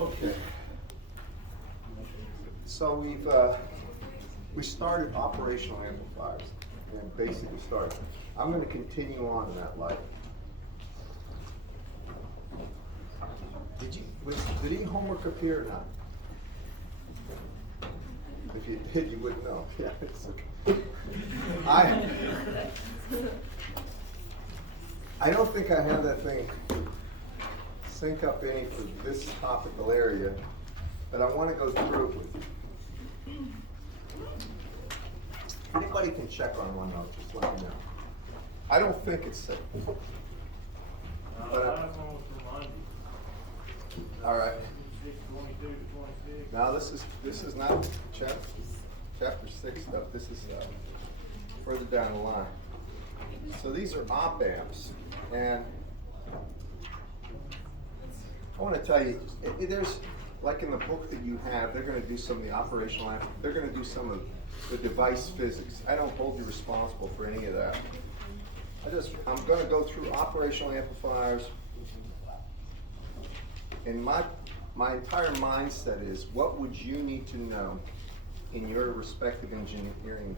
Okay. So we started operational amplifiers, and basically started. I'm going to continue on in that light. Did any homework appear or not? If you did, you wouldn't know. Yeah, it's okay. I don't think I have that thing sync up any for this topical area, but I want to go through it with you. Anybody can check on one note, just let me know. I don't think it's safe. All right. Now this is not chapter 6 stuff. This is further down the line. So these are op amps, and I want to tell you, there's, like in the book that you have, they're going to do some of the operational, they're going to do some of the device physics. I don't hold you responsible for any of that. I'm going to go through operational amplifiers, and my entire mindset is, what would you need to know in your respective engineering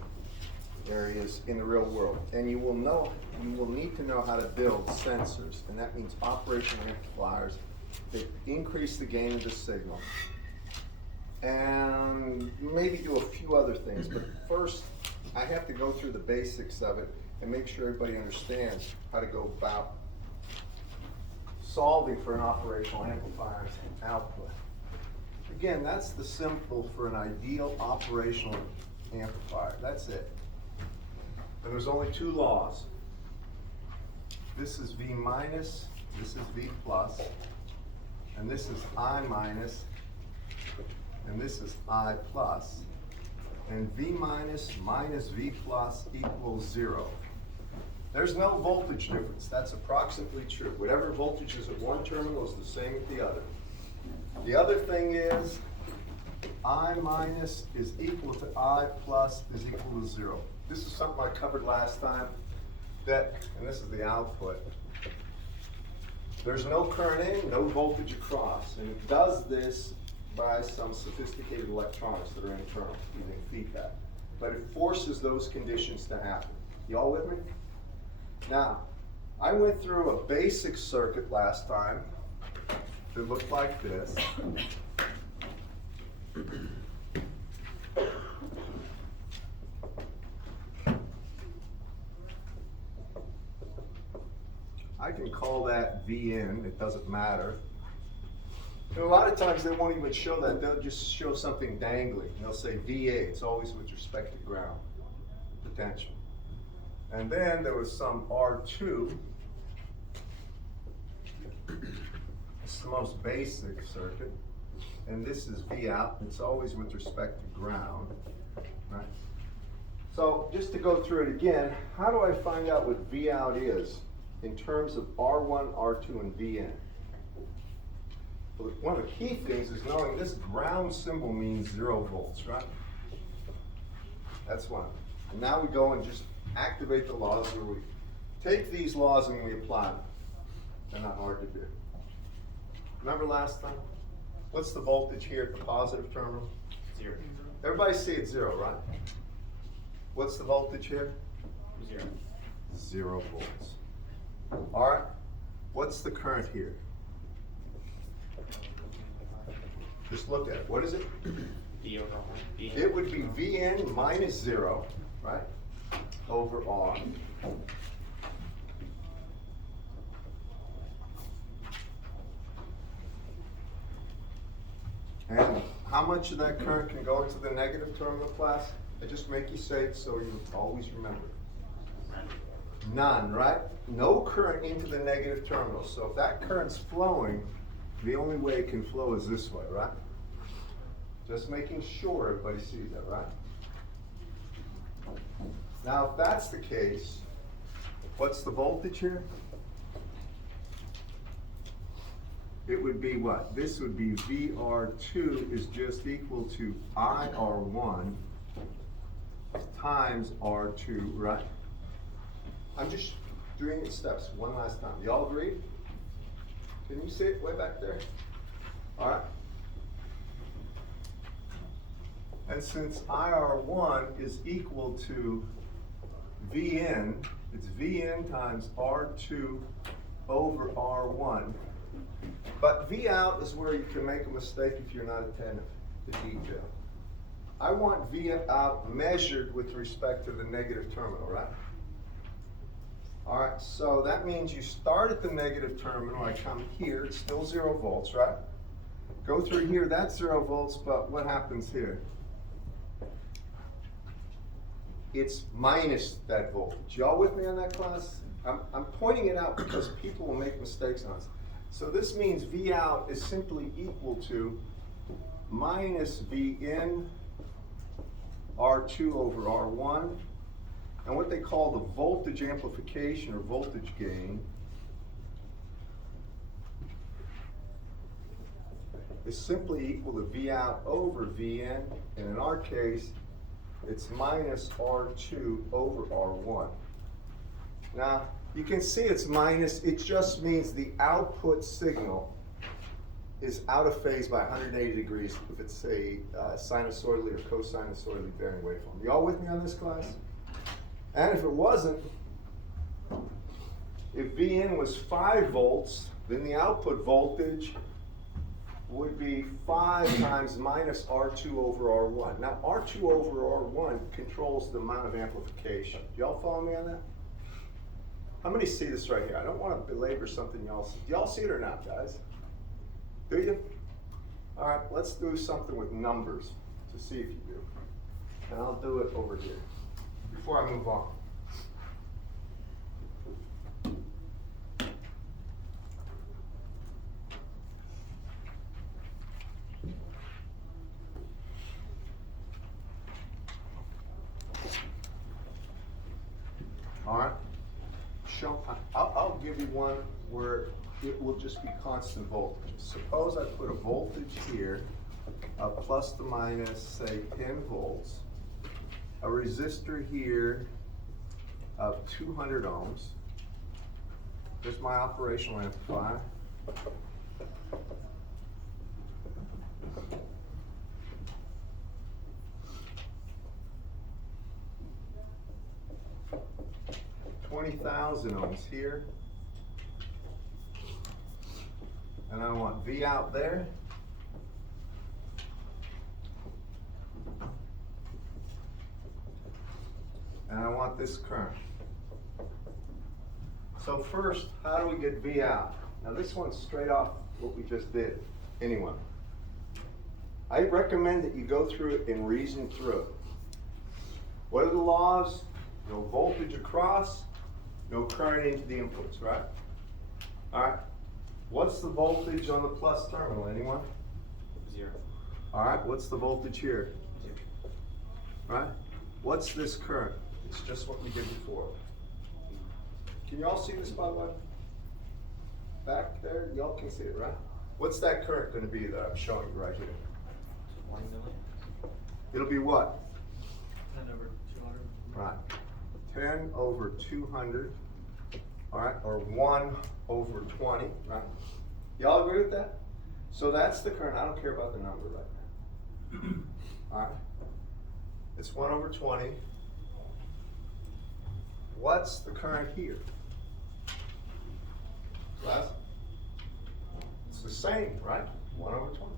areas in the real world? And you will need to know how to build sensors, and that means operational amplifiers that increase the gain of the signal, and maybe do a few other things. But first, I have to go through the basics of it and make sure everybody understands how to go about solving for an operational amplifier's output. Again, that's the symbol for an ideal operational amplifier. That's it. And there's only two laws. This is V minus, this is V plus, and this is I minus, and this is I plus. And V minus minus V plus equals 0. There's no voltage difference. That's approximately true. Whatever voltage is at one terminal is the same at the other. The other thing is, I minus is equal to I plus is equal to 0. This is something I covered last time, and this is the output. There's no current in, no voltage across, and it does this by some sophisticated electronics that are internal, using feedback. But it forces those conditions to happen. Y'all with me? Now, I went through a basic circuit last time that looked like this. I can call that Vn, it doesn't matter. And a lot of times they won't even show that, they'll just show something dangling. They'll say VA, it's always with respect to ground potential. And then there was some R2. It's the most basic circuit. And this is V out, it's always with respect to ground. Right? So just to go through it again, how do I find out what V out is in terms of R1, R2, and Vn? Well, one of the key things is knowing this ground symbol means 0 volts, right? That's one. And now we go and just activate the laws where we take these laws and we apply them. They're not hard to do. Remember last time? What's the voltage here at the positive terminal? 0. Everybody see it's 0, right? What's the voltage here? 0. 0 volts. All right. What's the current here? Just look at it. What is it? V over R. V. It would be Vn minus 0, right? Over R. And how much of that current can go into the negative terminal, class? I just make you say it so you always remember. None, right? No current into the negative terminal. So if that current's flowing, the only way it can flow is this way, right? Just making sure everybody sees that, right? Now, if that's the case, what's the voltage here? It would be what? This would be VR2 is just equal to IR1 times R2, right? I'm just doing it in steps one last time. Y'all agree? Can you see it way back there? All right. And since IR1 is equal to Vn, it's Vn times R2 over R1. But V out is where you can make a mistake if you're not attentive to detail. I want V out measured with respect to the negative terminal, right? All right, so that means you start at the negative terminal. I come here, it's still 0 volts, right? Go through here, that's 0 volts, but what happens here? It's minus that voltage. Y'all with me on that, class? I'm pointing it out because people will make mistakes on us. So this means V out is simply equal to minus V in R2 over R1, and what they call the voltage amplification or voltage gain is simply equal to V out over Vn, and in our case, it's minus R2 over R1. Now, you can see it's minus, it just means the output signal is out of phase by 180 degrees if it's a sinusoidally or cosinusoidally varying waveform. Y'all with me on this, class? And if it wasn't, if Vn was 5 volts, then the output voltage would be 5 times minus R2 over R1. Now, R2 over R1 controls the amount of amplification. Y'all follow me on that? How many see this right here? I don't want to belabor something y'all see. Do y'all see it or not, guys? Do you? All right, let's do something with numbers to see if you do. And I'll do it over here before I move on. All right, I'll give you one where it will just be constant voltage. Suppose I put a voltage here of plus to minus, say 10 volts, a resistor here of 200 ohms. Here's my operational amplifier. $20,000 ohms here, and I want V out there, and I want this current. So first, how do we get V out? Now this one's straight off what we just did. Anyone? I recommend that you go through it and reason through it. What are the laws? No voltage across, no current into the inputs, right? All right. What's the voltage on the plus terminal? Anyone? 0. All right. What's the voltage here? 0. Right. What's this current? It's just what we did before. Can you all see this, by the way? Back there, y'all can see it, right? What's that current going to be that I'm showing you right here? 20 million. It'll be what? 10 over 200. Right. 10 over 200, all right, or 1 over 20, right? Y'all agree with that? So that's the current. I don't care about the number right now. All right? It's 1 over 20. What's the current here? Class? It's the same, right? 1 over 20.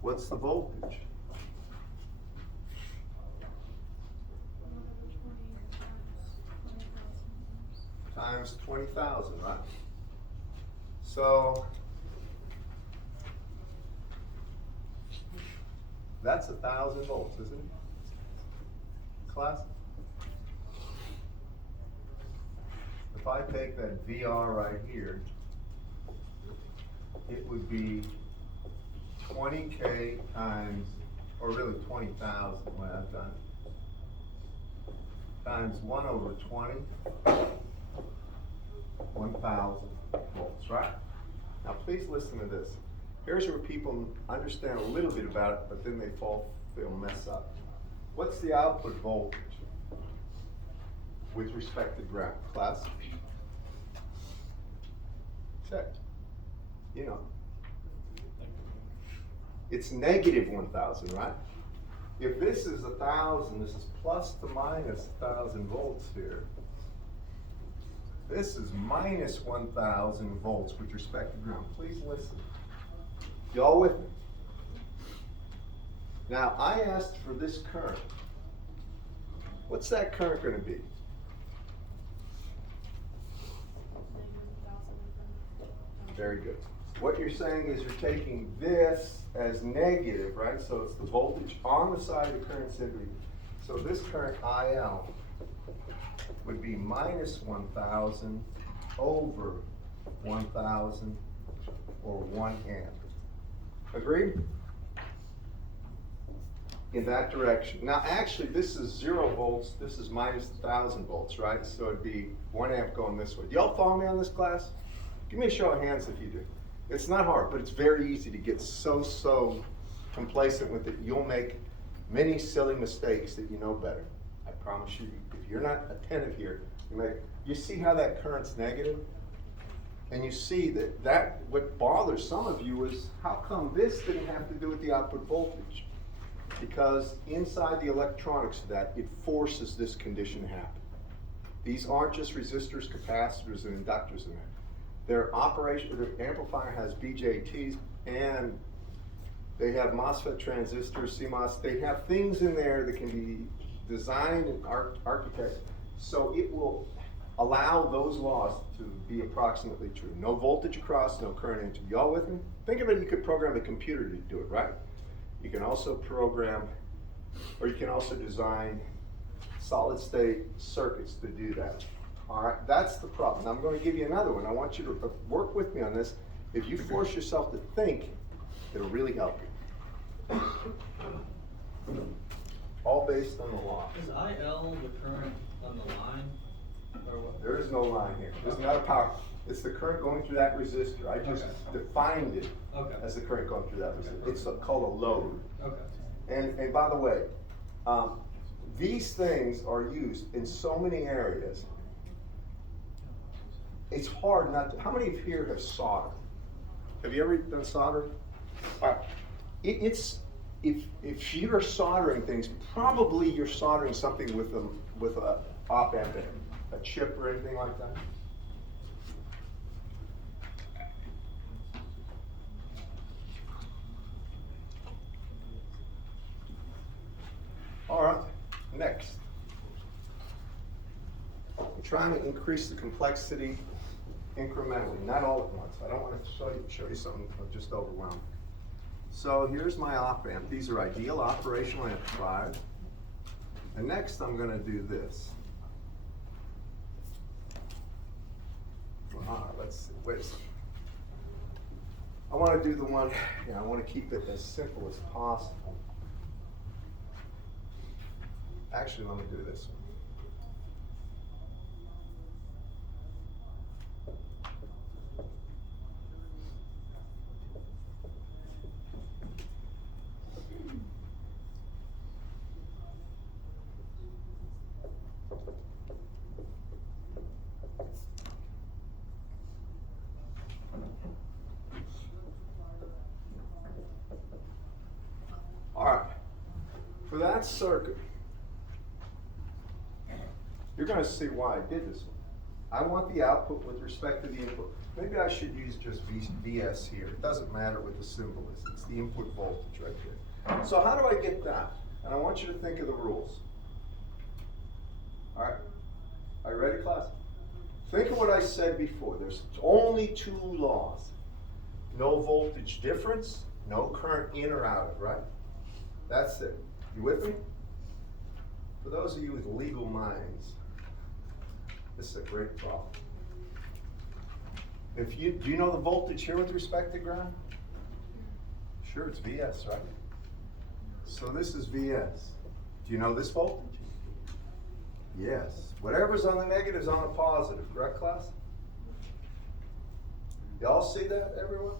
What's the voltage? Times 20,000, right? So that's 1,000 volts, isn't it? Class? If I take that VR right here, it would be 20K times, or really 20,000 when I've done it, times 1 over 20, 1,000 volts, right? Now please listen to this. Here's where people understand a little bit about it, but then they'll mess up. What's the output voltage with respect to ground? Class? Check. you know, it's negative 1,000, right? If this is 1,000, this is plus to minus 1,000 volts here. This is minus 1,000 volts with respect to ground. Please listen. Y'all with me? Now, I asked for this current. What's that current going to be? Very good. What you're saying is you're taking this as negative, right? So it's the voltage on the side of the current simply. So this current IL would be minus 1,000 over 1,000 or 1 amp. Agreed? In that direction. Now actually this is 0 volts, this is minus 1,000 volts, right? So it'd be 1 amp going this way. Do y'all follow me on this, class? Give me a show of hands if you do. It's not hard, but it's very easy to get so complacent with it. You'll make many silly mistakes that you know better. I promise you, if you're not attentive here, you see how that current's negative? And you see that what bothers some of you is how come this didn't have to do with the output voltage? Because inside the electronics of that, it forces this condition to happen. These aren't just resistors, capacitors, and inductors in there. Their amplifier has BJTs, and they have MOSFET transistors, CMOS. They have things in there that can be designed and architected, so it will allow those laws to be approximately true. No voltage across, no current into. Y'all with me? Think of it, you could program a computer to do it, right? You can also program, or you can also design solid state circuits to do that. All right, that's the problem. Now I'm going to give you another one. I want you to work with me on this. If you force yourself to think, it'll really help you. All based on the law. Is IL the current on the line, or what? There is no line here. There's not a power. It's the current going through that resistor. I just defined it as the current going through that resistor. It's called a load. Okay. And by the way, these things are used in so many areas. It's hard not to. How many of you here have soldered? Have you ever done soldering? All right. If you're soldering things, probably you're soldering something with a op amp in it, a chip or anything like that. All right, next. I'm trying to increase the complexity incrementally, not all at once. I don't want to show you something just overwhelming. So here's my op amp. These are ideal operational amplifiers. And next I'm going to do this. Let's see, wait a second. I want to do the one, I want to keep it as simple as possible. Actually, let me do this one. All right, for that circuit, you're going to see why I did this one. I want the output with respect to the input. Maybe I should use just VS here. It doesn't matter what the symbol is. It's the input voltage right there. So how do I get that? And I want you to think of the rules. All right, are you ready, class? Think of what I said before. There's only 2 laws. No voltage difference, no current in or out of, right? That's it. You with me? For those of you with legal minds, this is a great problem. Do you know the voltage here with respect to ground? Sure, it's VS, right? So this is VS. Do you know this voltage? Yes. Whatever's on the negative is on the positive, correct, class? Y'all see that, everyone?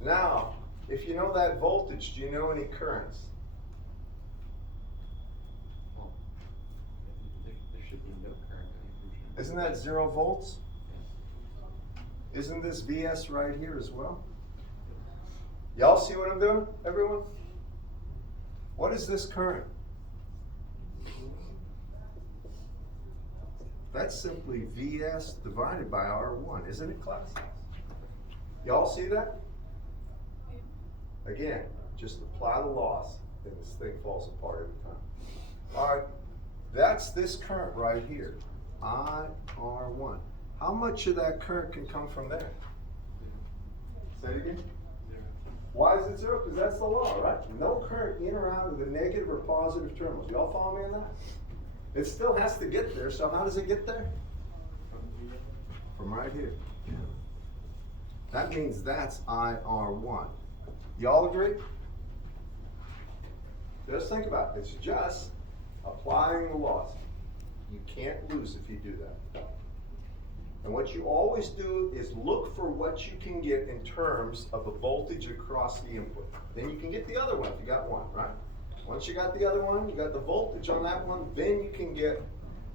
Now, if you know that voltage, do you know any currents? Well, there should be no current. Isn't that 0 volts? Isn't this VS right here as well? Y'all see what I'm doing, everyone? What is this current? That's simply VS divided by R1, isn't it, class? Y'all see that? Again, just apply the laws, and this thing falls apart every time. All right, that's this current right here, IR1. How much of that current can come from there? Say it again. Why is it zero? Because that's the law, right? No current in or out of the negative or positive terminals. Y'all follow me on that? It still has to get there, so how does it get there? From right here. That means that's IR1. Y'all agree? Just think about it. It's just applying the laws. You can't lose if you do that. And what you always do is look for what you can get in terms of a voltage across the input. Then you can get the other one if you got one, right? Once you got the other one, you got the voltage on that one, then you can get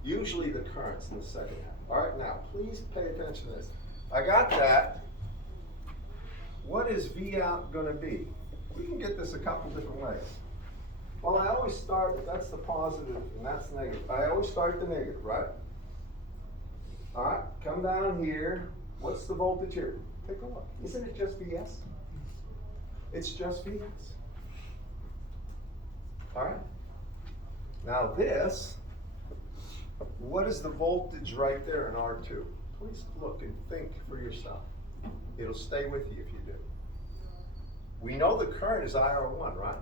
usually the currents in the second half. All right, now please pay attention to this. I got that. What is V out going to be? We can get this a couple different ways. Well, I always start, that's the positive and that's the negative. I always start the negative, right? All right, come down here. What's the voltage here? Take a look. Isn't it just VS? It's just VS. All right. Now this, what is the voltage right there in R2? Please look and think for yourself. It'll stay with you if you do. We know the current is IR1, right?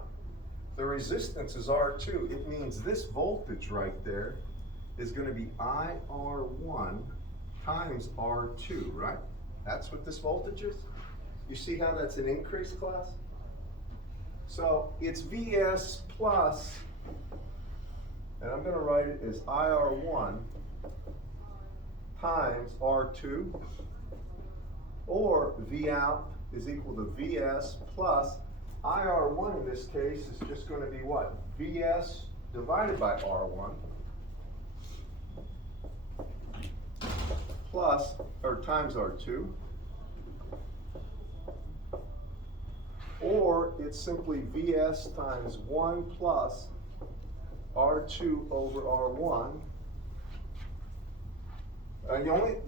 The resistance is R2. It means this voltage right there is going to be IR1 times R2, right? That's what this voltage is. You see how that's an increase, class? So it's VS plus, and I'm going to write it as IR1 times R2, or V out is equal to VS plus IR1 in this case is just going to be what? VS divided by R1 plus, or times R2, or it's simply VS times 1 plus R2 over R1.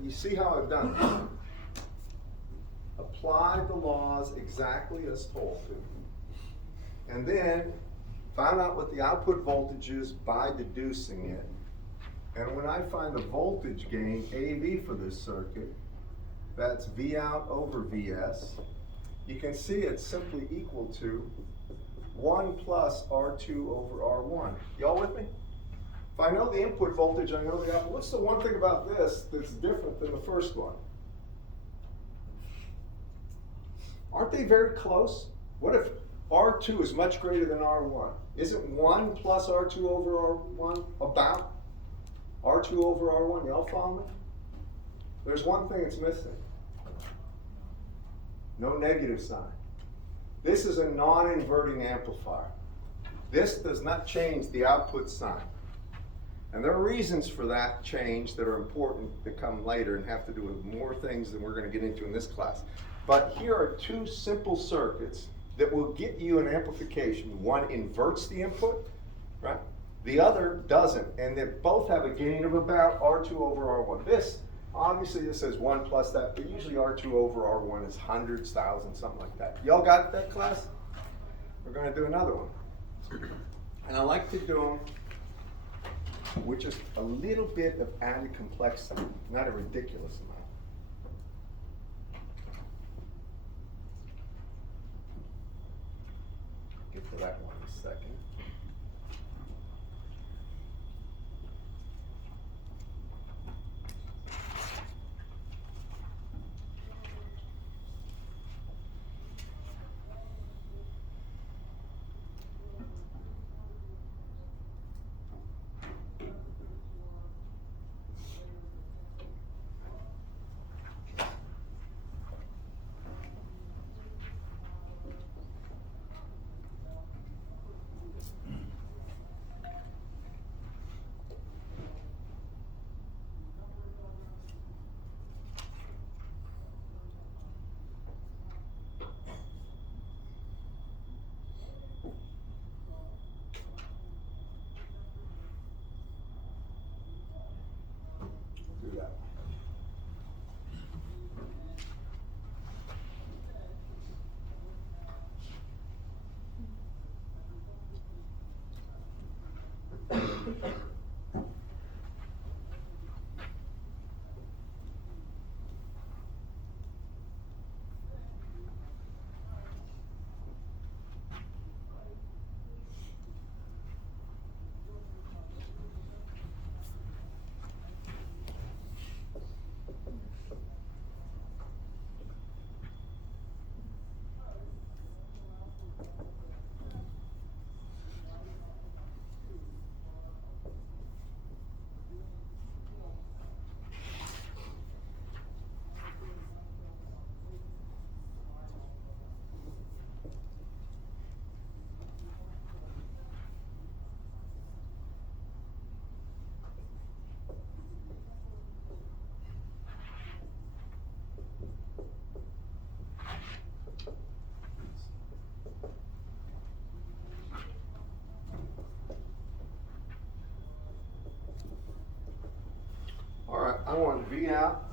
You see how I've done it? Applied the laws exactly as told to, and then found out what the output voltage is by deducing it. And when I find the voltage gain, AV for this circuit, that's V out over VS, you can see it's simply equal to 1 plus R2 over R1. Y'all with me? If I know the input voltage, I know the output. What's the one thing about this that's different than the first one? Aren't they very close? What if R2 is much greater than R1? Isn't 1 plus R2 over R1 about R2 over R1? Y'all follow me? There's one thing it's missing. No negative sign. This is a non-inverting amplifier. This does not change the output sign. And there are reasons for that change that are important that come later and have to do with more things than we're going to get into in this class. But here are two simple circuits that will get you an amplification. One inverts the input, right? The other doesn't, and they both have a gain of about R2 over R1. This, obviously this says 1 plus that, but usually R2 over R1 is hundreds, thousands, something like that. Y'all got that, class? We're going to do another one. And I like to do them with just a little bit of added complexity, not a ridiculous amount. Get to that one in a second. I want V out.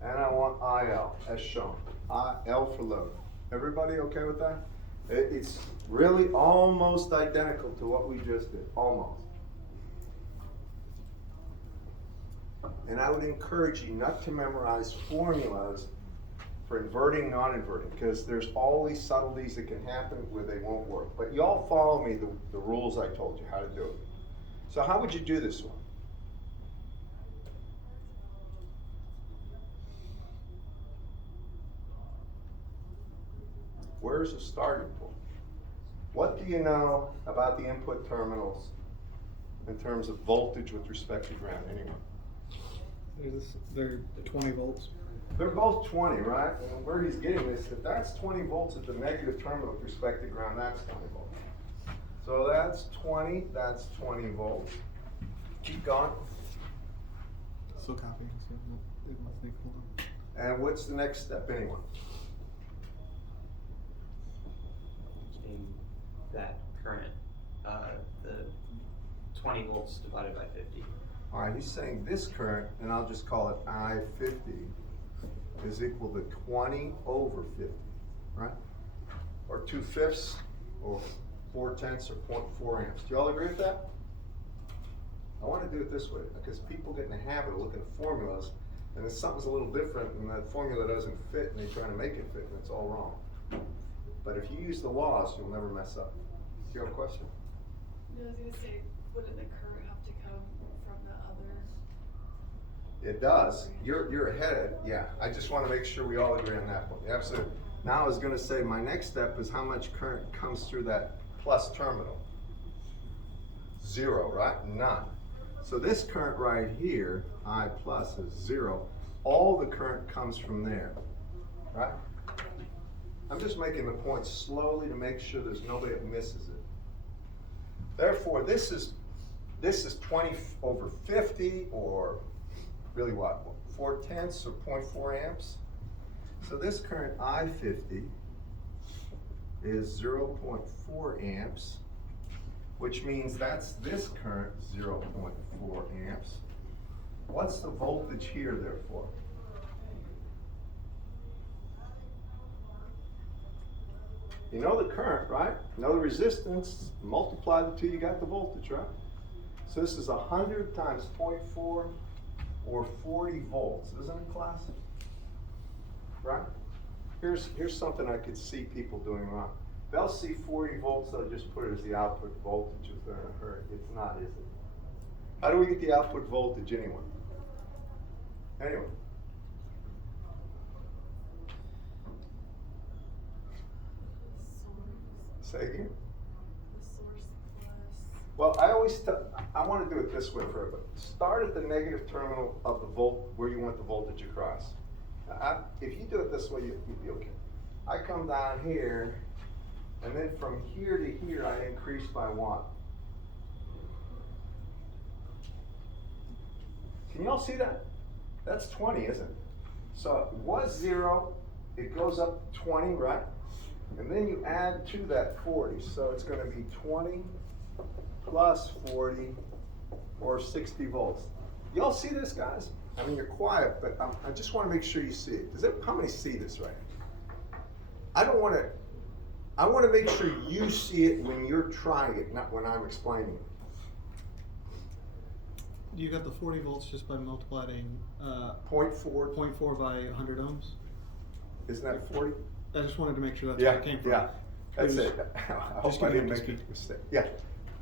And I want IL as shown. IL for load. Everybody okay with that? It's really almost identical to what we just did, almost. And I would encourage you not to memorize formulas for inverting, non-inverting, because there's always subtleties that can happen where they won't work. But you all follow me, the rules I told you how to do it. So how would you do this one? Where's the starting point? What do you know about the input terminals in terms of voltage with respect to ground, anyway? They're 20 volts. They're both 20, right? And where he's getting this, if that's 20 volts at the negative terminal with respect to ground, that's 20 volts. So that's 20 volts. Keep going. Still copying, so it must think, hold on. And what's the next step, anyone? In that current, the 20 volts divided by 50. All right, he's saying this current, and I'll just call it I-50, is equal to 20 over 50, right? Or 2/5, or 4/10, or 0.4 amps. Do you all agree with that? I want to do it this way, because people get in the habit of looking at formulas, and if something's a little different, and that formula doesn't fit, and they're trying to make it fit, and it's all wrong. But if you use the laws, you'll never mess up. Do you have a question? No, I was gonna say, wouldn't the current have to come from the other? It does. You're ahead. Yeah. I just want to make sure we all agree on that one. Absolutely. Now I was going to say my next step is how much current comes through that plus terminal. 0, right? None. So this current right here, I plus, is 0. All the current comes from there, right? I'm just making the point slowly to make sure there's nobody that misses it. Therefore, this is 20 over 50, or really what? 4/10 or 0.4 amps. So this current I-50 is 0.4 amps, which means that's this current 0.4 amps. What's the voltage here, therefore? You know the current, right? You know the resistance, multiply the two, you got the voltage, right? So this is 100 times 0.4, or 40 volts, isn't it, class? Right? Here's something I could see people doing wrong. They'll see 40 volts, they'll just put it as the output voltage if they're in a hurry. It's not, is it? How do we get the output voltage, anyone? Anyway. Say again? The source plus. Well, I want to do it this way for everybody. Start at the negative terminal of the volt where you want the voltage across. If you do it this way, you'll be okay. I come down here, and then from here to here, I increase by 1. Can y'all see that? That's 20, isn't it? So it was 0, it goes up 20, right? And then you add to that 40, so it's going to be 20 plus 40, or 60 volts. Y'all see this, guys? I mean, you're quiet, but I just want to make sure you see it. How many see this right now? I want to make sure you see it when you're trying it, not when I'm explaining it. You got the 40 volts just by multiplying 0.4. 0.4 by 100 ohms. Isn't that 40? I just wanted to make sure that's where it came from. Yeah, that's It was- it. I just hope I give me didn't a make a speed. mistake. Yeah,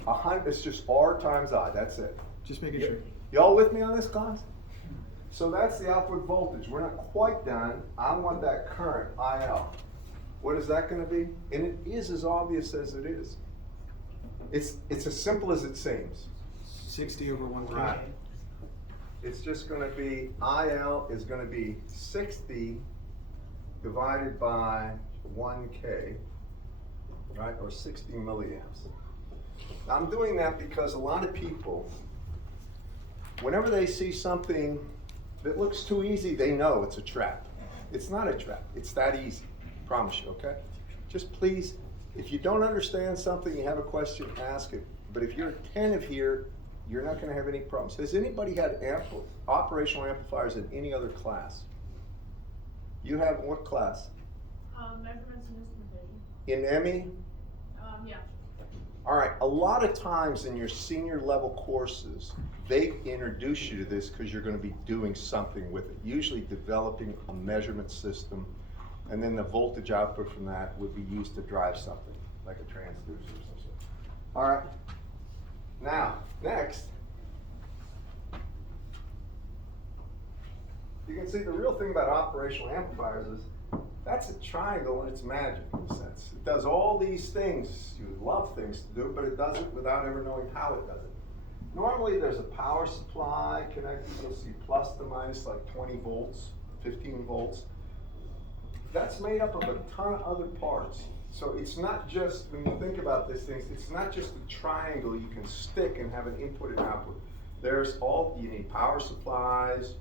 100, it's just R times I, that's it. Just making sure. Y'all with me on this, class? So that's the output voltage. We're not quite done. I want that current, IL. What is that going to be? And it is as obvious as it is. It's as simple as it seems. 60 over 1K. Right. It's just going to be, IL is going to be 60 divided by 1K, right, or 60 milliamps. Now I'm doing that because a lot of people, whenever they see something that looks too easy, they know it's a trap. It's not a trap, it's that easy, promise you, okay? Just please, if you don't understand something, you have a question, ask it. But if you're attentive here, you're not gonna have any problems. Has anybody had operational amplifiers in any other class? You have what class? Measurements and instrumentation. In ME? Yeah. All right, a lot of times in your senior level courses, they introduce you to this because you're gonna be doing something with it, usually developing a measurement system, and then the voltage output from that would be used to drive something, like a transducer or something. All right, now, next. You can see the real thing about operational amplifiers is that's a triangle and it's magic in a sense. It does all these things, you would love things to do, but it does it without ever knowing how it does it. Normally there's a power supply connected, you'll see plus to minus like 20 volts, 15 volts. That's made up of a ton of other parts. So it's not just, when you think about these things, it's not just a triangle you can stick and have an input and output. You need power supplies,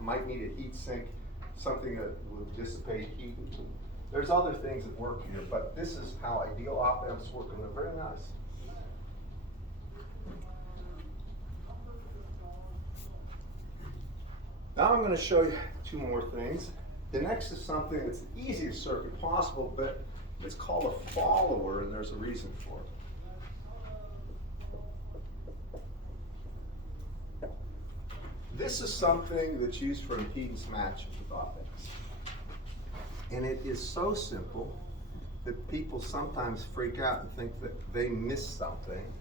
might need a heat sink, something that will dissipate heat. There's other things that work here, but this is how ideal op amps work, and they're very nice. Now I'm going to show you two more things. The next is something that's the easiest circuit possible, but it's called a follower, and there's a reason for it. This is something that's used for impedance matching with op amps. And it is so simple that people sometimes freak out and think that they missed something.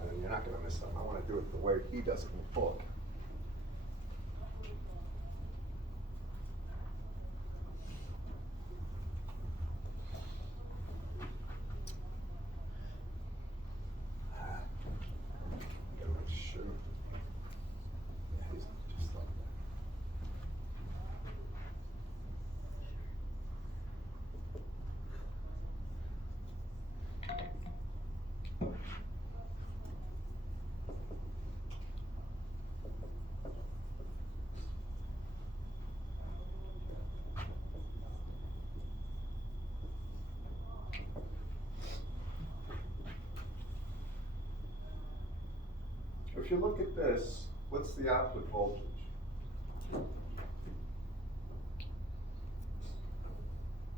I mean, you're not going to miss something. I want to do it the way he does it in the book. Gotta make sure. Yeah, he's just like that. If you look at this, what's the output voltage?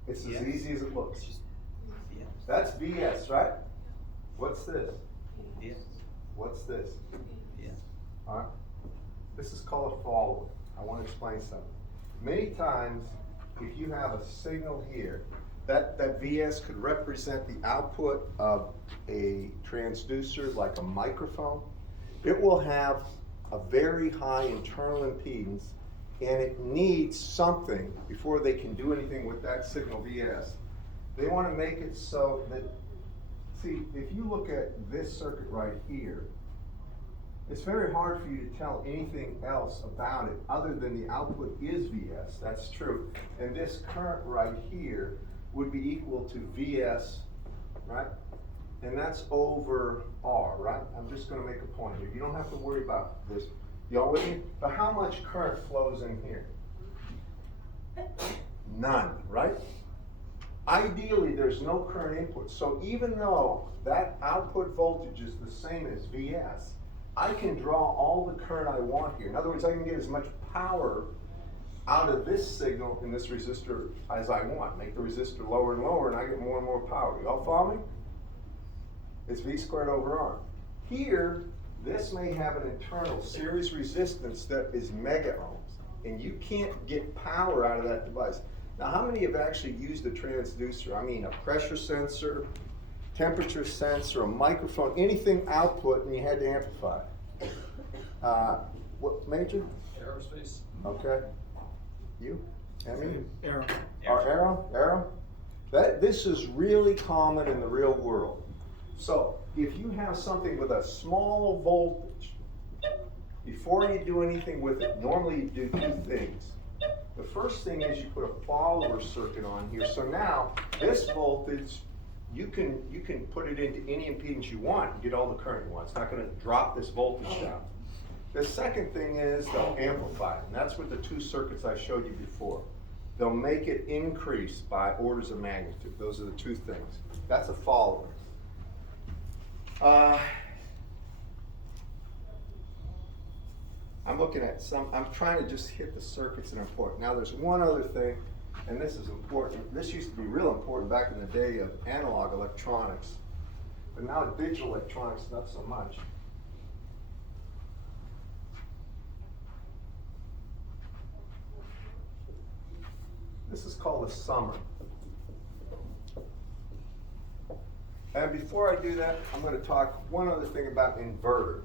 It's as Yes. easy as it looks. Yeah. That's VS, right? What's this? Yeah. What's this? Yeah. All right. This is called a follower. I want to explain something. Many times, if you have a signal here, that VS could represent the output of a transducer like a microphone. It will have a very high internal impedance, and it needs something before they can do anything with that signal VS. They want to make it so that, see, if you look at this circuit right here, it's very hard for you to tell anything else about it other than the output is VS, that's true. And this current right here would be equal to VS, right? And that's over R, right? I'm just gonna make a point here. You don't have to worry about this. Y'all with me? But how much current flows in here? None, right? Ideally, there's no current input. So even though that output voltage is the same as VS, I can draw all the current I want here. In other words, I can get as much power out of this signal in this resistor as I want. Make the resistor lower and lower, and I get more and more power. Y'all follow me? It's V squared over R. Here, this may have an internal series resistance that is mega ohms, and you can't get power out of that device. Now, how many have actually used a transducer? I mean, a pressure sensor, temperature sensor, a microphone, anything output, and you had to amplify. What major? Aerospace. Okay. You? Emmy? Arrow. Or arrow? This is really common in the real world. So if you have something with a small voltage, before you do anything with it, normally you do two things. The first thing is you put a follower circuit on here. So now this voltage, you can put it into any impedance you want and get all the current you want. It's not going to drop this voltage down. The second thing is they'll amplify it, and that's what the two circuits I showed you before. They'll make it increase by orders of magnitude. Those are the two things. That's a follower. I'm looking at I'm trying to just hit the circuits that are important. Now there's one other thing, and this is important. This used to be real important back in the day of analog electronics, but now digital electronics, not so much. This is called a summer. And before I do that, I'm going to talk one other thing about inverter.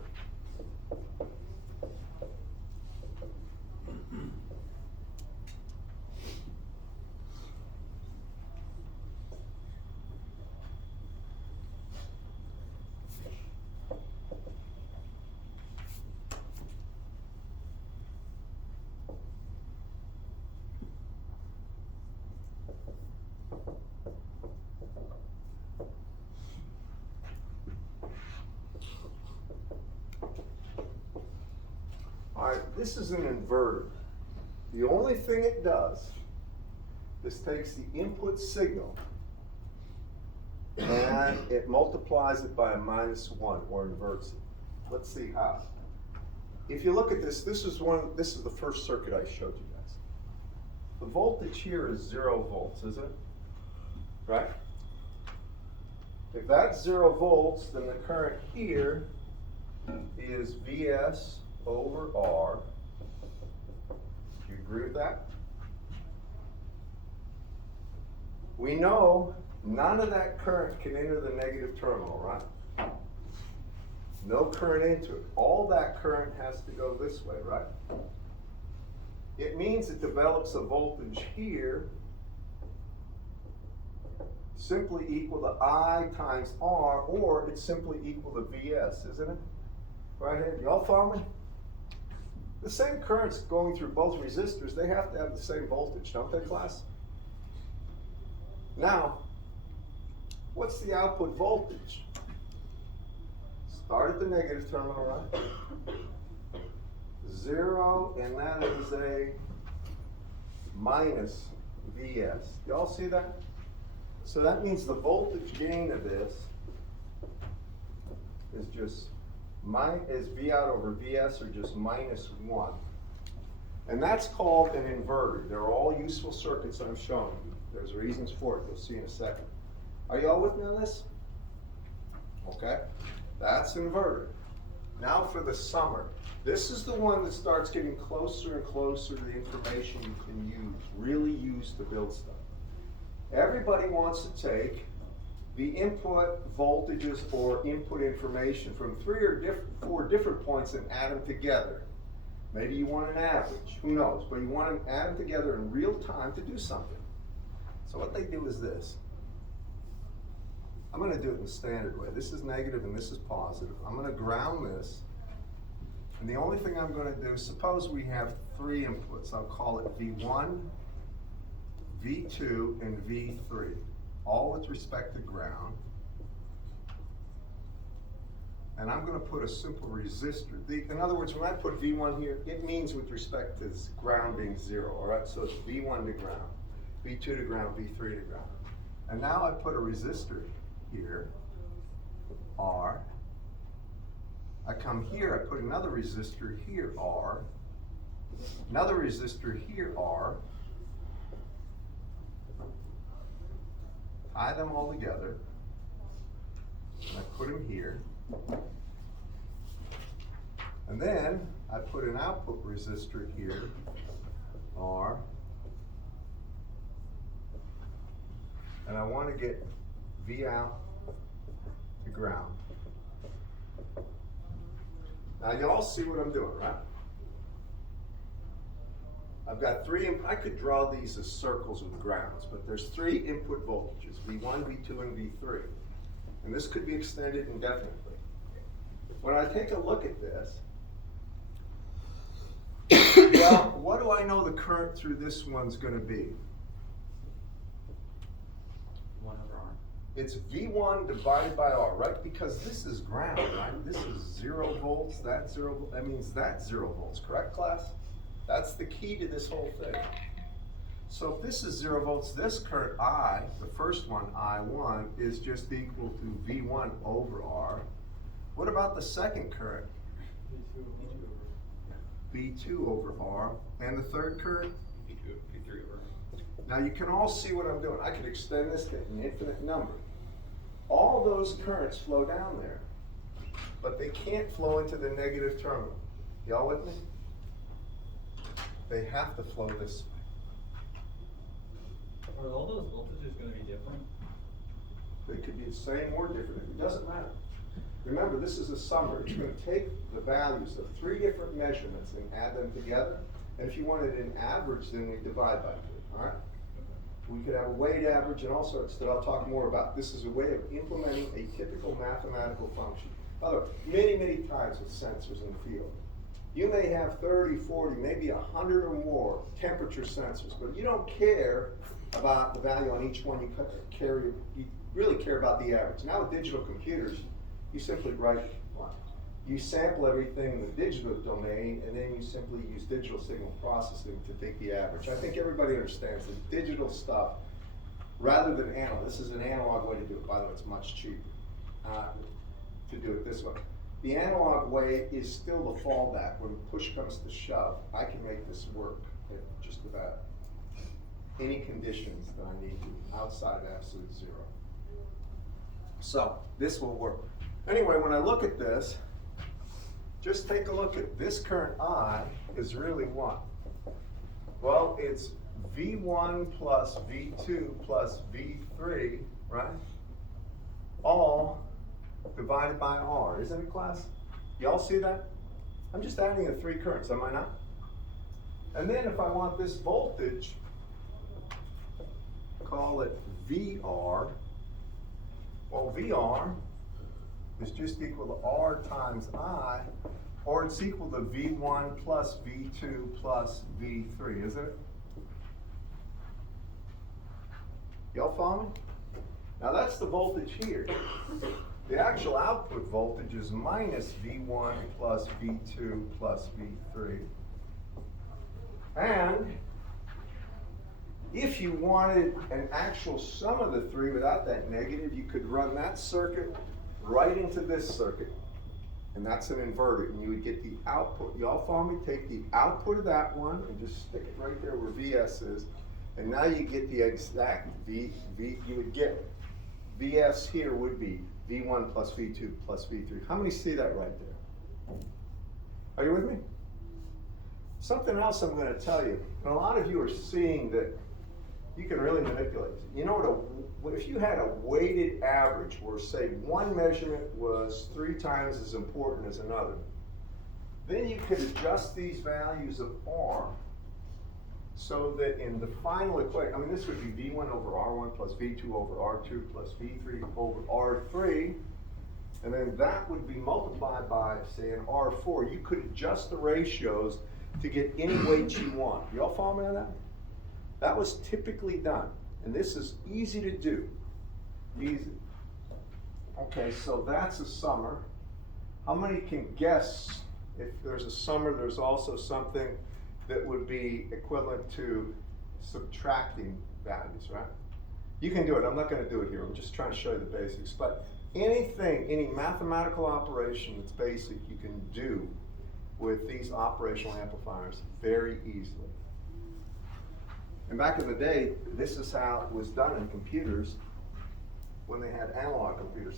Alright, this is an inverter. The only thing it does is takes the input signal and it multiplies it by a -1 or inverts it. Let's see how. If you look at this, this is the first circuit I showed you guys. The voltage here is 0 volts, isn't it? Right? If that's 0 volts, then the current here is Vs over R. Do you agree with that? We know none of that current can enter the negative terminal, right? No current into it. All that current has to go this way, right? It means it develops a voltage here simply equal to I times R, or it's simply equal to Vs, isn't it? Right here, y'all follow me? The same current's going through both resistors, they have to have the same voltage, don't they, class? Now, what's the output voltage? Start at the negative terminal, right? 0, and that is a minus Vs. Y'all see that? So that means the voltage gain of this is just V out over Vs, or just -1. And that's called an inverter. They're all useful circuits that I'm showing you. There's reasons for it, you'll see in a second. Are y'all with me on this? Okay, that's inverter. Now for the summer. This is the one that starts getting closer and closer to the information you can use, really use to build stuff. Everybody wants to take the input voltages or input information from 3 or 4 different points and add them together. Maybe you want an average, who knows, but you want to add them together in real time to do something. So what they do is this. I'm going to do it in the standard way. This is negative and this is positive. I'm going to ground this. And the only thing I'm going to do, suppose we have 3 inputs. I'll call it V1, V2, and V3, all with respect to ground. And I'm going to put a simple resistor. In other words, when I put V1 here, it means with respect to ground being 0, all right? So it's V1 to ground, V2 to ground, V3 to ground. And now I put a resistor here, R. I come here, I put another resistor here, R. Another resistor here, R. Tie them all together. And I put them here. And then I put an output resistor here, R. And I want to get V out to ground. Now y'all see what I'm doing, right? I've got 3, I could draw these as circles with grounds, but there's 3 input voltages, V1, V2, and V3. And this could be extended indefinitely. When I take a look at this, well, what do I know the current through this one's going to be? 1 over R. It's V1 divided by R, right? Because this is ground, right? This is 0 volts, that's 0, that means that's 0 volts, correct, class? That's the key to this whole thing. So if this is 0 volts, this current I, the first one, I1, is just equal to V1 over R. What about the second current? V2 over R, and the third current? V2, V3 over. Now you can all see what I'm doing. I could extend this to an infinite number. All those currents flow down there, but they can't flow into the negative terminal. Y'all with me? They have to flow this way. Are all those voltages gonna be different? They could be the same or different, it doesn't matter. Remember, this is a summary. It's gonna take the values of 3 different measurements and add them together. And if you wanted an average, then we divide by 2, all right? We could have a weighted average and all sorts that I'll talk more about. This is a way of implementing a typical mathematical function. By the way, many, many times with sensors in the field, you may have 30, 40, maybe 100 or more temperature sensors, but you don't care about the value on each one. You really care about the average. Now with digital computers, you simply write one. You sample everything in the digital domain, and then you simply use digital signal processing to take the average. I think everybody understands that digital stuff, rather than analog, this is an analog way to do it. By the way, it's much cheaper to do it this way. The analog way is still the fallback. When push comes to shove, I can make this work at just about any conditions that I need to, outside of absolute 0. So, this will work. Anyway, when I look at this, just take a look at this current I is really what? Well, it's V1 plus V2 plus V3, right? All divided by R, isn't it, class? Y'all see that? I'm just adding the 3 currents, am I not? And then if I want this voltage, call it VR. Well, VR is just equal to R times I, or it's equal to V1 plus V2 plus V3, isn't it? Y'all follow me? Now that's the voltage here. The actual output voltage is minus V1 plus V2 plus V3. And if you wanted an actual sum of the 3 without that negative, you could run that circuit right into this circuit. And that's an inverter, and you would get the output. Y'all follow me? Take the output of that one and just stick it right there where Vs is. And now you get the exact you would get Vs here would be V1 plus V2 plus V3. How many see that right there? Are you with me? Something else I'm going to tell you, and a lot of you are seeing that you can really manipulate it. You know what, if you had a weighted average where, say, one measurement was 3 times as important as another, then you could adjust these values of R so that in the final equation, I mean, this would be V1 over R1 plus V2 over R2 plus V3 over R3, and then that would be multiplied by, say, an R4. You could adjust the ratios to get any weight you want. Y'all follow me on that? That was typically done, and this is easy to do. Easy. Okay, so that's a summer. How many can guess if there's a summer, there's also something that would be equivalent to subtracting values, right? You can do it. I'm not going to do it here. I'm just trying to show you the basics. But anything, any mathematical operation that's basic, you can do with these operational amplifiers very easily. And back in the day, this is how it was done in computers when they had analog computers.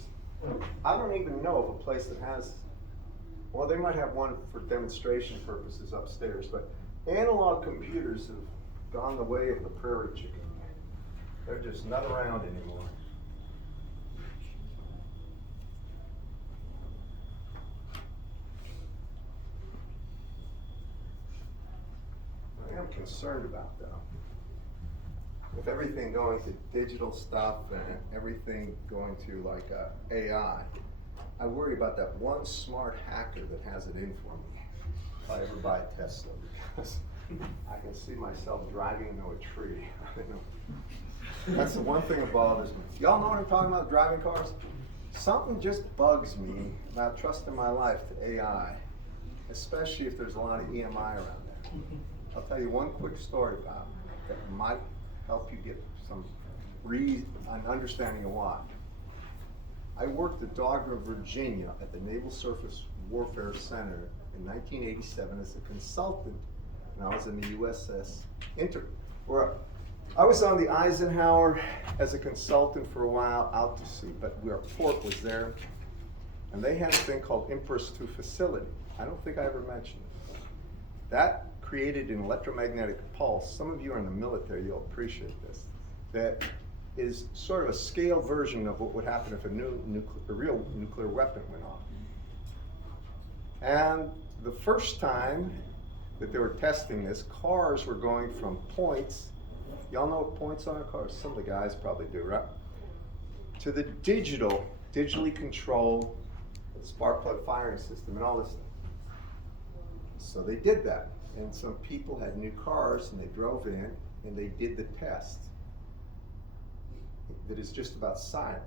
I don't even know of a place that has, well, they might have one for demonstration purposes upstairs, but analog computers have gone the way of the prairie chicken. They're just not around anymore. I am concerned about that. With everything going to digital stuff and everything going to like AI, I worry about that one smart hacker that has it in for me. If I ever buy a Tesla, because I can see myself driving into a tree. That's the one thing that bothers me. Y'all know what I'm talking about, driving cars? Something just bugs me about trusting my life to AI, especially if there's a lot of EMI around there. I'll tell you one quick story about it that might help you get some an understanding of why. I worked at Dogger, Virginia at the Naval Surface Warfare Center in 1987 as a consultant, and I was in the USS I was on the Eisenhower as a consultant for a while out to sea, but our port was there, and they had a thing called Empress 2 facility. I don't think I ever mentioned it. That created an electromagnetic pulse. Some of you are in the military, you'll appreciate this. That is sort of a scale version of what would happen if a real nuclear weapon went off. And the first time that they were testing this, cars were going from points, y'all know what points are in cars? Some of the guys probably do, right? To the digitally controlled spark plug firing system and all this stuff. So they did that. And some people had new cars and they drove in and they did the test that is just about silent,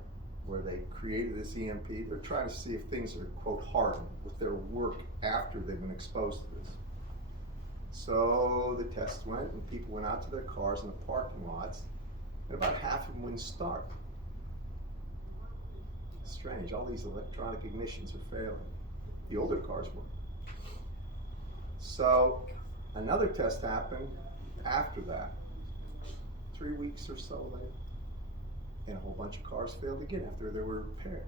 where they created this EMP. They're trying to see if things are, quote, hardened with their work after they've been exposed to this. So the test went and people went out to their cars in the parking lots and about half of them wouldn't start. Strange, all these electronic ignitions are failing. The older cars were. So another test happened after that, 3 weeks or so later, and a whole bunch of cars failed again after they were repaired.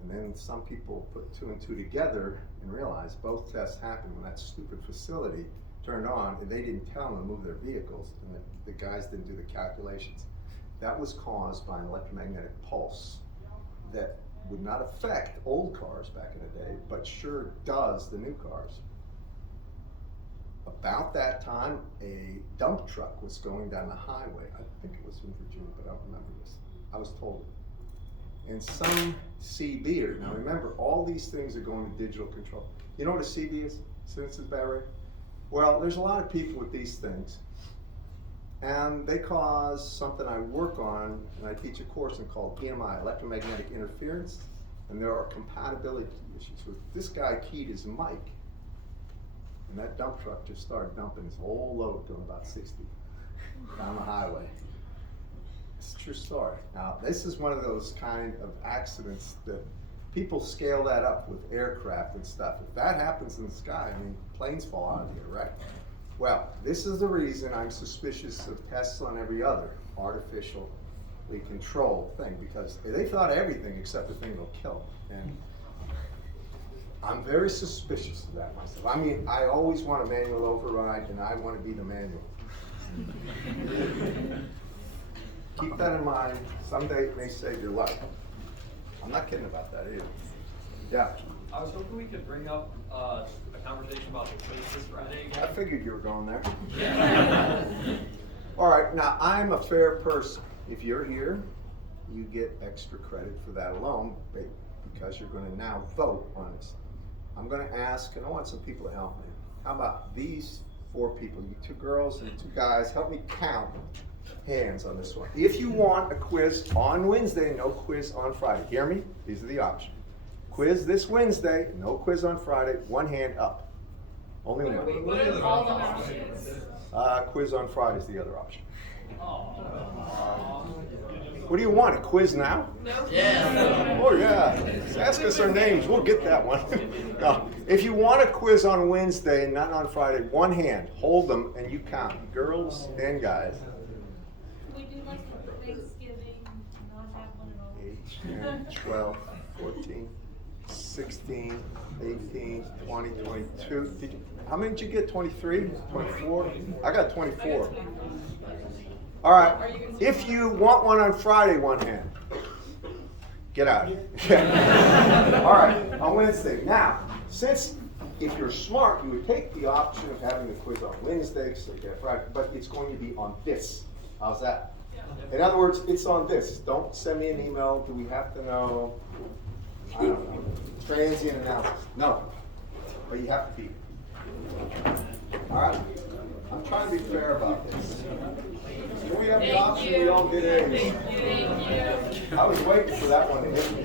And then some people put 2 and 2 together and realized both tests happened when that stupid facility turned on and they didn't tell them to move their vehicles, and the guys didn't do the calculations. That was caused by an electromagnetic pulse that would not affect old cars back in the day, but sure does the new cars. About that time, a dump truck was going down the highway. I think it was in Virginia, but I don't remember this. I was told. And some CB'er, now remember, all these things are going to digital control. You know what a CB is? Citizens Battery? Well, there's a lot of people with these things, and they cause something I work on, and I teach a course called EMI, electromagnetic interference, and there are compatibility issues. So this guy keyed his mic, and that dump truck just started dumping his whole load going about 60 down the highway. It's a true story. Now, this is one of those kind of accidents that people scale that up with aircraft and stuff. If that happens in the sky, I mean, planes fall out of here, right? Well, this is the reason I'm suspicious of tests on every other artificially controlled thing, because they thought everything except the thing that'll kill them. And I'm very suspicious of that myself. I mean, I always want a manual override, and I want to be the manual. Keep that in mind. Someday it may save your life. I'm not kidding about that either. Yeah. I was hoping we could bring up a conversation about the quiz this Friday again. I figured you were going there. All right, now I'm a fair person. If you're here, you get extra credit for that alone, because you're going to now vote on this. I'm going to ask, and I want some people to help me. How about these 4 people, you 2 girls and 2 guys, help me count hands on this one. If you want a quiz on Wednesday, no quiz on Friday. Hear me? These are the options. Quiz this Wednesday, no quiz on Friday, 1 hand up. Only one. What are all the options? Quiz on Friday is the other option. What do you want, a quiz now? No. Yeah. Oh yeah, just ask us our names, we'll get that one. No. If you want a quiz on Wednesday and not on Friday, 1 hand, hold them and you count, girls and guys. We do like Thanksgiving, not have one at all. 8, 10, 12, 14, 16, 18, 20, 22. How many did you get? 23? 24? I got 24. All right. If you want one on Friday, 1 hand. Get out. All right. On Wednesday. Now, since if you're smart, you would take the option of having the quiz on Wednesday, so you get Friday, but it's going to be on this. How's that? In other words, it's on this. Don't send me an email. Do we have to know? I don't know. Transient analysis. No. But you have to be. All right? I'm trying to be fair about this. Can we have the option we all get A's? Thank you. I was waiting for that one to hit me.